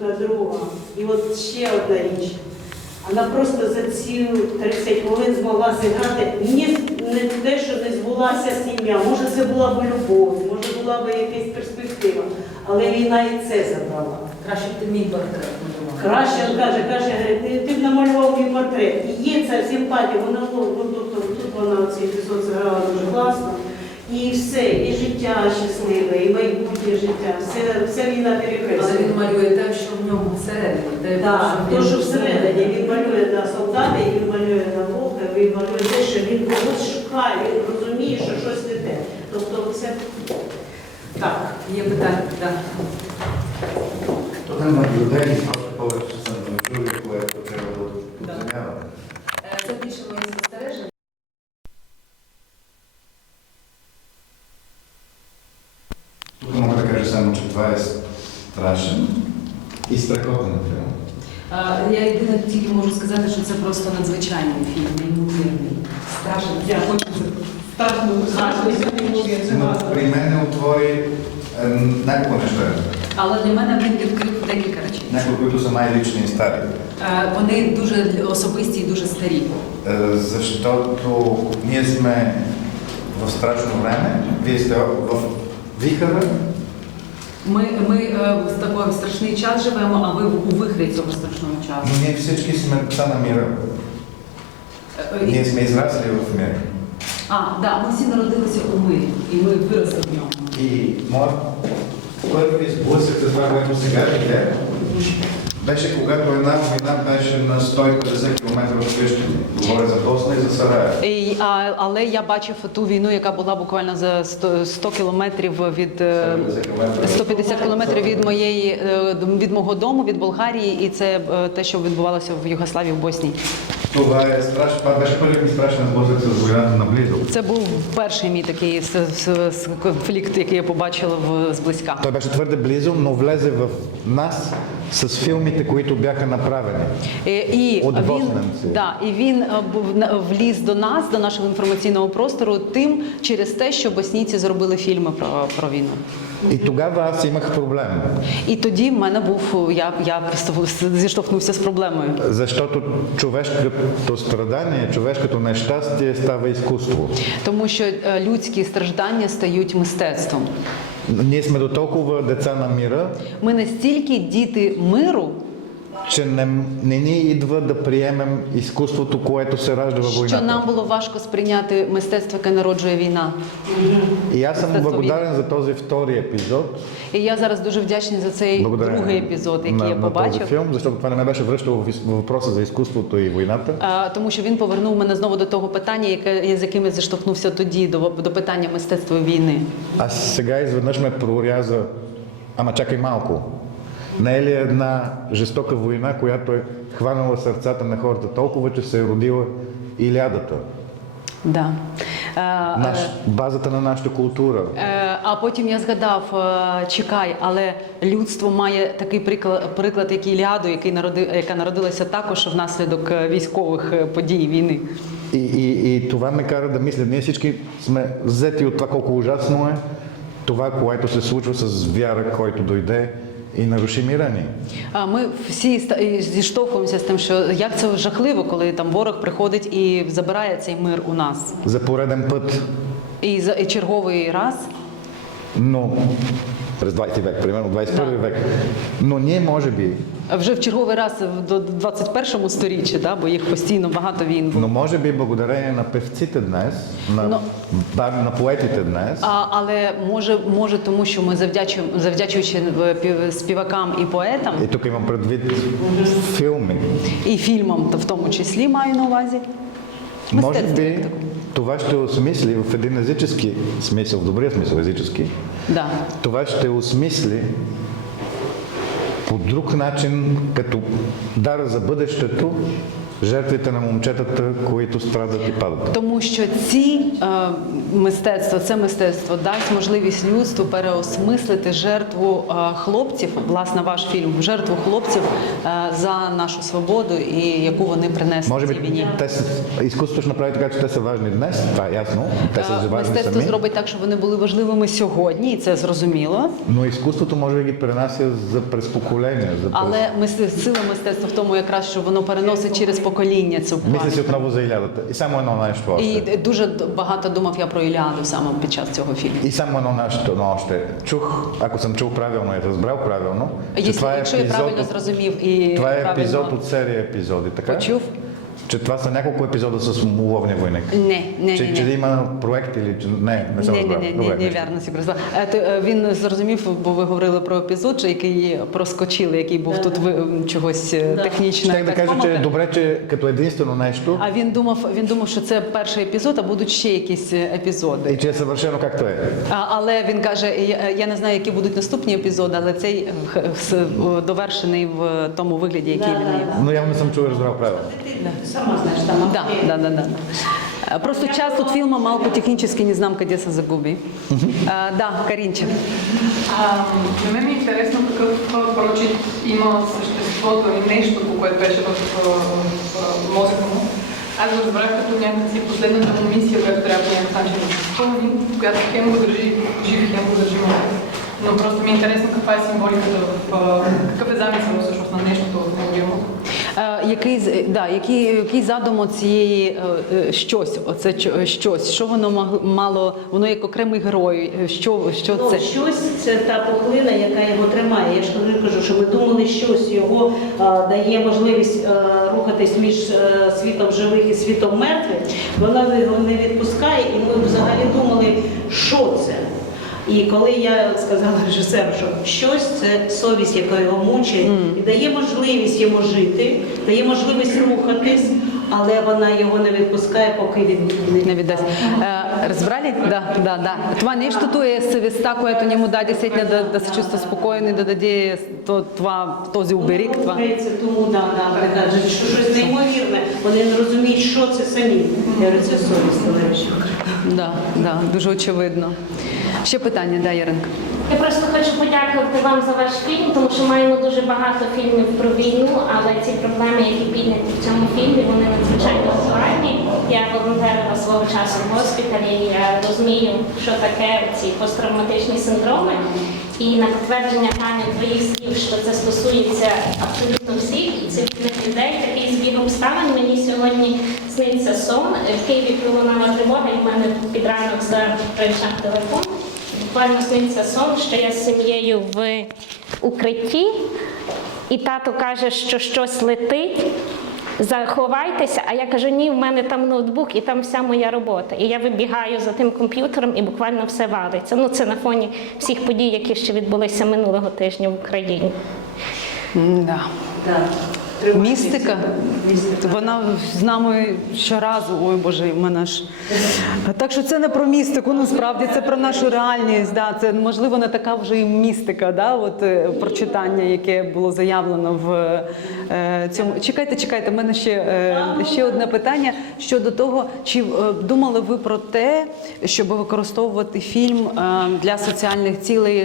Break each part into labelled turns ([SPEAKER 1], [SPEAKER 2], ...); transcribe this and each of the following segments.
[SPEAKER 1] музика друга. І от ще одна річ. Вона просто за ці 30 хвилин змогла зіграти. Мені не те, що не збулася сім'я, може це була б любов, може була б якась перспектива. Але війна і це забрала.
[SPEAKER 2] Краще б ти мій портрет малювала.
[SPEAKER 1] Краще, він каже, ти б намалював мій портрет. І є ця симпатія, вона, тобто, тут вона цей епізод зіграла дуже класно. І все, і життя щасливе, і майбутнє життя, все війна
[SPEAKER 2] Але
[SPEAKER 1] перекреслює.
[SPEAKER 2] він малює те, що в ньому всередині.
[SPEAKER 1] Так, то, що всередині, він малює на солдата, і він малює на Бога, він малює те, що він когось шукає, він розуміє, що щось не те. Тобто це так.
[SPEAKER 2] Є питання, так.
[SPEAKER 3] То там наблюдає, просто полегше самовичує, коли треба бути підземляти.
[SPEAKER 2] Це більше мої спостереження.
[SPEAKER 3] Тук мога да кажа само, че това е страшен і страхотен филм.
[SPEAKER 2] Я єдине тільки можу сказати, що це просто надзвичайний фільм, неймовірний. Страшний.
[SPEAKER 3] Но при мене отвори няколко неща.
[SPEAKER 2] Але для мене він відкрив декілька речей.
[SPEAKER 3] Някои, които са най-лични и стари.
[SPEAKER 2] Вони дуже особисті і дуже старі.
[SPEAKER 3] Защото ние сме в страшно време, вие сте в вихъра,
[SPEAKER 2] Ми в такий страшний час живемо, а ви у вихрі цього страшного
[SPEAKER 3] но
[SPEAKER 2] часу.
[SPEAKER 3] ние всички сме деца на мира. Ние сме израсли в мир.
[SPEAKER 2] Да, ми всі народилися у мирі, і ми виросли в ньому.
[SPEAKER 3] И моят първи сблъсък с това, което сега видях, беше когато една война беше на 150 км от къщи. Говоря за Босна и за Сараево.
[SPEAKER 2] Але я бачив ту війну, яка була буквально за 100 кілометрів від 150 кілометрів від мого дому, від Болгарії, і це те, що відбувалося в Югославії, в Боснії.
[SPEAKER 3] Това беше първият ми страшен сблъсък с войната наблизо.
[SPEAKER 2] Це був перший мій такий конфлікт, який я побачила зблизька.
[SPEAKER 3] Той беше твърде близо, но влезе в нас с филмите, които бяха направени.
[SPEAKER 2] І він вліз до нас, до нашого інформаційного простору, тим через те, що боснійці зробили фільми про війну.
[SPEAKER 3] І тогава аз имах проблем.
[SPEAKER 2] І тоді в мене я зіштовхнувся з проблемою.
[SPEAKER 3] Защото човешкото страдание, човешкото нещастие става изкуство.
[SPEAKER 2] Тому що людські страждання стають мистецтвом.
[SPEAKER 3] Ние сме до толкова деца на мира,
[SPEAKER 2] Ми настільки діти миру,
[SPEAKER 3] че не ни идва да приемем изкуството, което се ражда във
[SPEAKER 2] що
[SPEAKER 3] войната.
[SPEAKER 2] нам було важко сприйняти мистецтво, яке народжує війна.
[SPEAKER 3] И аз съм благодарен за този втори епизод.
[SPEAKER 2] І я зараз дуже вдячна за цей другий епізод, який я
[SPEAKER 3] на
[SPEAKER 2] побачив.
[SPEAKER 3] този филм, защото това не ме беше връщало в въпроса за изкуството и войната.
[SPEAKER 2] Тому що він повернув мене знову до того питання, з яким я зіштовхнувся тоді, до питання мистецтва і війни.
[SPEAKER 3] А сега изведнъж ме проряза, ама чакай малко. Не е ли една жестока война, която е хванала сърцата на хората толкова, че се е родила Илядата?
[SPEAKER 2] Да.
[SPEAKER 3] Базата на нашата култура.
[SPEAKER 2] А потім я згадав, чекай, але людство має такий приклад, як Іліаду, яка народилася також внаслідок військових подій війни.
[SPEAKER 3] И това ме кара да мисля, ние всички сме взети от това колко ужасно е това, което се случва с вяра, който дойде і наруши мира ни.
[SPEAKER 2] Ми всі зіштовхуємося з тим, що як це жахливо, коли там ворог приходить і забирає цей мир у нас.
[SPEAKER 3] За пореден път.
[SPEAKER 2] І черговий раз.
[SPEAKER 3] Но през 20 век, примерно 21 век. Но ние може би.
[SPEAKER 2] Вже в черговий раз до 21 сторіччі, да, бо їх постійно багато війн було.
[SPEAKER 3] Но може би благодарение на певците днес, на поетите днес.
[SPEAKER 2] Але може тому, що ми завдячуючи співакам і поетам.
[SPEAKER 3] І тук имам предвид филми.
[SPEAKER 2] І фільмам, в тому числі маю на увазі.
[SPEAKER 3] Може би това ще осмисли в един езически смисъл, в добрия смисъл езически.
[SPEAKER 2] Да.
[SPEAKER 3] Това ще осмисли по друг начин, като дар за бъдещето, жертвите на момчетата, които страдат і падат.
[SPEAKER 2] Тому що це мистецтво дасть можливість людству переосмислити жертву хлопців, власне, ваш фільм, жертву хлопців за нашу свободу і яку вони принесли
[SPEAKER 3] Може
[SPEAKER 2] цій
[SPEAKER 3] би
[SPEAKER 2] війні.
[SPEAKER 3] изкуството ще направи така, че те са важни днес, това е ясно, те са важни
[SPEAKER 2] Мистецтво
[SPEAKER 3] самі,
[SPEAKER 2] зробить так, щоб вони були важливими сьогодні, і це зрозуміло.
[SPEAKER 3] но изкуството може да ги перенася за през поколения.
[SPEAKER 2] Але сила мистецтва в тому якраз, що воно переносить через покоління цю
[SPEAKER 3] Мисля
[SPEAKER 2] пам'ять.
[SPEAKER 3] си отново за Илядата. І само едно нещо още.
[SPEAKER 2] І дуже багато думав я про Іліаду саме під час цього фільму.
[SPEAKER 3] И само едно нещо още. Чух, ако съм чул правилно и разбрал правилно, че това е
[SPEAKER 2] Якщо я правильно
[SPEAKER 3] епизод,
[SPEAKER 2] зрозумів і
[SPEAKER 3] това е епизод
[SPEAKER 2] правильно
[SPEAKER 3] от серия епизоди, така?
[SPEAKER 2] почув,
[SPEAKER 3] Че това са няколко епизода с ловния войник.
[SPEAKER 2] не.
[SPEAKER 3] Че има проект или... че- Не съм разбрал. Добре, нищо.
[SPEAKER 2] Вірно си признав. Він зрозумів, бо ви говорили про епізод, що який проскочили, який був тут чогось технічно.
[SPEAKER 3] Щях да кажа, че е добре, че като единствено нещо
[SPEAKER 2] А він думав, що це перший епізод, а будуть ще якісь епізоди.
[SPEAKER 3] и че е съвършено както е.
[SPEAKER 2] Але він каже, я не знаю, які будуть наступні епізоди, але цей довершений в тому вигляді, який він є.
[SPEAKER 3] Но явно съм чул и разбрал правилно.
[SPEAKER 1] Ти сама знаєш, там
[SPEAKER 2] Да. Просто часть тут фильма малко технически не знам къде се загуби. Да, Каринче.
[SPEAKER 4] На мен е интересно какъв прочит има съществото и нещо, по което беше в мозъка му. Аз го разбрах като някакси последната му мисия, която трябва някакъв начин да се изпълни, която хем го държи жив, хем го държи мъртв. Но просто ми е интересно каква е символиката, какъв е замисъл всъщност на нещото в неговия мозък.
[SPEAKER 2] Який задум цієї щось, оце щось, що воно мало, воно як окремий герой, що це?
[SPEAKER 1] Щось це та пухлина, яка його тримає. Я ж кажу, що ми думали, щось його дає можливість рухатись між світом живих і світом мертвих. Вона його не відпускає, і ми взагалі думали, що це. І коли я сказала режисеру, що щось це совість, яка його мучить, і дає можливість йому жити, дає можливість рухатись, але вона його не відпускає, поки він
[SPEAKER 2] Не віддасть. Разбрали? Да. Това нещото е съвестта, което не му даде сетне да се чувства спокоен и да даде този оберег. Това.
[SPEAKER 1] Це тому, кажуть, що щось неймовірне. Вони не розуміють, що це самі. Я говорю, це совість, Валерійович.
[SPEAKER 2] Да, дуже очевидно. Ще питання, да, Яринка.
[SPEAKER 5] Я просто хочу подякувати вам за ваш фільм, тому що маємо дуже багато фільмів про війну, але ці проблеми, які підняті в цьому фільмі, вони надзвичайно актуальні. Я волонтерила свого часу в госпіталі, я розумію, що таке ці посттравматичні синдроми. І на підтвердження, Таня, твоїх слів, що це стосується абсолютно всіх, і цивільних людей, такий збіг обставин. Мені сьогодні сниться сон. В Києві пролунала тривога, і в мене під ранок прийшов телефон. Буквально сниться сон, що я з сім'єю в укритті, і тато каже, що щось летить, заховайтеся, а я кажу, ні, в мене там ноутбук і там вся моя робота. І я вибігаю за тим комп'ютером і буквально все валиться. Ну, це на фоні всіх подій, які ще відбулися минулого тижня в Україні.
[SPEAKER 2] Да.
[SPEAKER 1] Так.
[SPEAKER 2] Містика, вона з нами щоразу, ой Боже, в мене ж. Так що це не про містику, насправді, це про нашу реальність. Да. Це, можливо, не така вже і містика, да, от, прочитання, яке було заявлено в цьому. Чекайте, в мене ще одне питання щодо того, чи думали ви про те, щоб використовувати фільм для соціальних цілей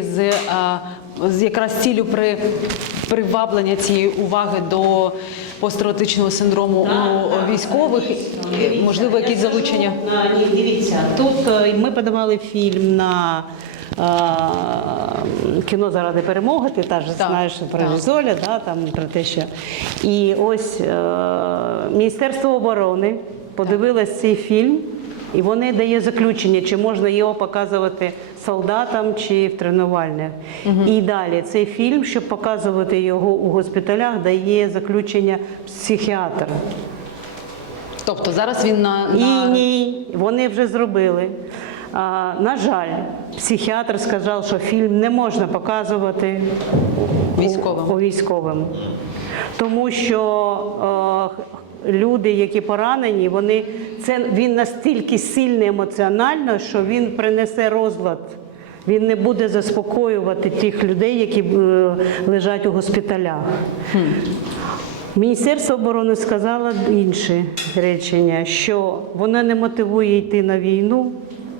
[SPEAKER 2] з якраз ціллю приваблення цієї уваги до посттравматичного синдрому у військових, можливо, якісь залучення?
[SPEAKER 1] Ні, дивіться, тут ми подавали фільм на кіно заради перемоги, ти теж знаєш про Золя, да, там про те, що. І ось Міністерство оборони подивилось цей фільм, і вони дають заключення, чи можна його показувати солдатам чи в тренувальних. І далі цей фільм, щоб показувати його у госпіталях, дає заключення психіатр.
[SPEAKER 2] Тобто зараз він
[SPEAKER 1] Ні, вони вже зробили. На жаль, психіатр сказав, що фільм не можна показувати військовим. Тому що люди, які поранені, він настільки сильний емоціонально, що він принесе розлад. Він не буде заспокоювати тих людей, які лежать у госпіталях. Міністерство оборони сказало інше речення, що воно не мотивує йти на війну.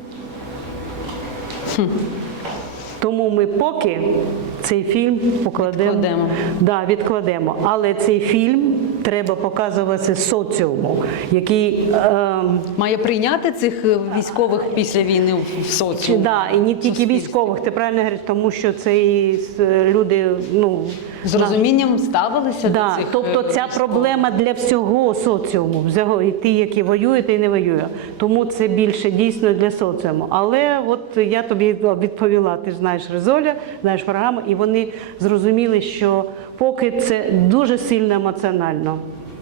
[SPEAKER 1] Тому ми поки цей фільм
[SPEAKER 2] Відкладемо.
[SPEAKER 1] Да, відкладемо. Але цей фільм треба показувати соціуму, який
[SPEAKER 2] Має прийняти цих військових після війни в соціум.
[SPEAKER 1] да, і не тільки військових, ти правильно говориш, тому що це і люди, ну,
[SPEAKER 2] З розумінням ставилися
[SPEAKER 1] да,
[SPEAKER 2] до цих
[SPEAKER 1] тобто ця
[SPEAKER 2] військових.
[SPEAKER 1] проблема для всього соціуму, всього, і ті, які воюють, і не воюють. Тому це більше дійсно для соціуму. Але от я тобі відповіла, ти ж знаєш Резоля, знаєш програму, і вони зрозуміли, що поки це дуже сильно емоціонально.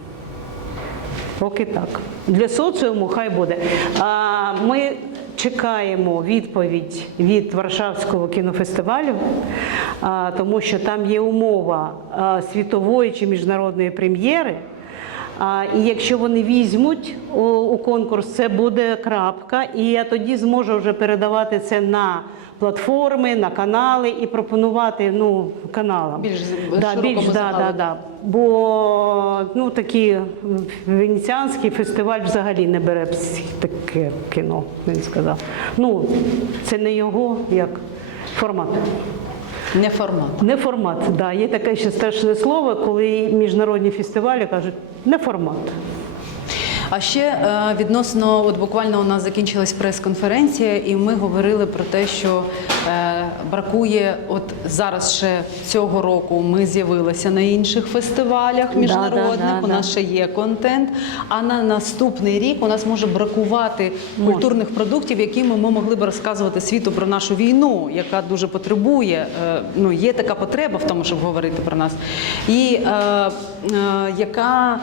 [SPEAKER 1] Поки так. Для соціуму хай буде. Ми чекаємо відповідь від Варшавського кінофестивалю, тому що там є умова світової чи міжнародної прем'єри. І якщо вони візьмуть у конкурс, це буде крапка, і я тоді зможу вже передавати це на платформи, на канали і пропонувати каналам.
[SPEAKER 2] Більш
[SPEAKER 1] да,
[SPEAKER 2] широкому загалу.
[SPEAKER 1] да. Бо такі венеціанський фестиваль взагалі не бере таке кіно, він сказав. Це не його як формат.
[SPEAKER 2] Не формат.
[SPEAKER 1] Не формат, да. Є таке ще страшне слово, коли міжнародні фестивалі кажуть не формат.
[SPEAKER 2] А ще відносно, от буквально у нас закінчилась прес-конференція, і ми говорили про те, що бракує, от зараз ще цього року ми з'явилися на інших фестивалях міжнародних, у нас ще є контент, а на наступний рік у нас може бракувати культурних продуктів, якими ми могли б розказувати світу про нашу війну, яка дуже потребує, є така потреба в тому, щоб говорити про нас, і яка...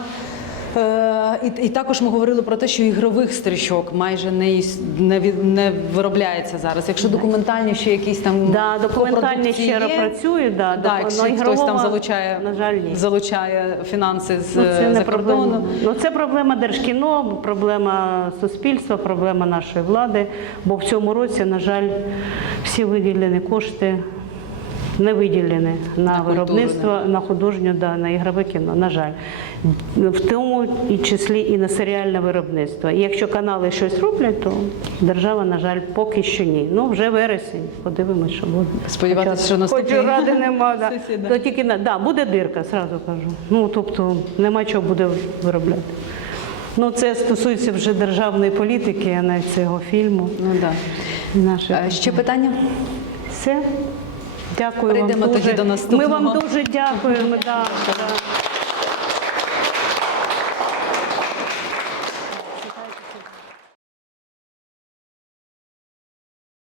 [SPEAKER 2] І також ми говорили про те, що ігрових стрічок майже не виробляється зараз. Якщо документальні ще якісь там
[SPEAKER 1] документальні
[SPEAKER 2] копродукції
[SPEAKER 1] ще
[SPEAKER 2] є,
[SPEAKER 1] працюють,
[SPEAKER 2] якщо хтось там
[SPEAKER 1] на жаль, ні.
[SPEAKER 2] залучає фінанси
[SPEAKER 1] Це не
[SPEAKER 2] за кордону.
[SPEAKER 1] Це проблема Держкіно, проблема суспільства, проблема нашої влади, бо в цьому році, на жаль, всі виділені кошти не виділені на виробництво, на художню, на ігрове кіно, на жаль. В тому і числі і на серіальне виробництво. І якщо канали щось роблять, то держава, на жаль, поки що ні. Вже вересень, подивимось, що буде.
[SPEAKER 2] Сподіватися, що наступний...
[SPEAKER 1] Хоч ради нема, то тільки буде дирка, зразу кажу. Тобто нема чого буде виробляти. Це стосується вже державної політики, а не цього фільму.
[SPEAKER 2] Ще питання?
[SPEAKER 1] Все. Дякую
[SPEAKER 2] Прийдемо
[SPEAKER 1] вам дуже.
[SPEAKER 2] тоді до наступного.
[SPEAKER 1] Ми вам дуже дякуємо. Да.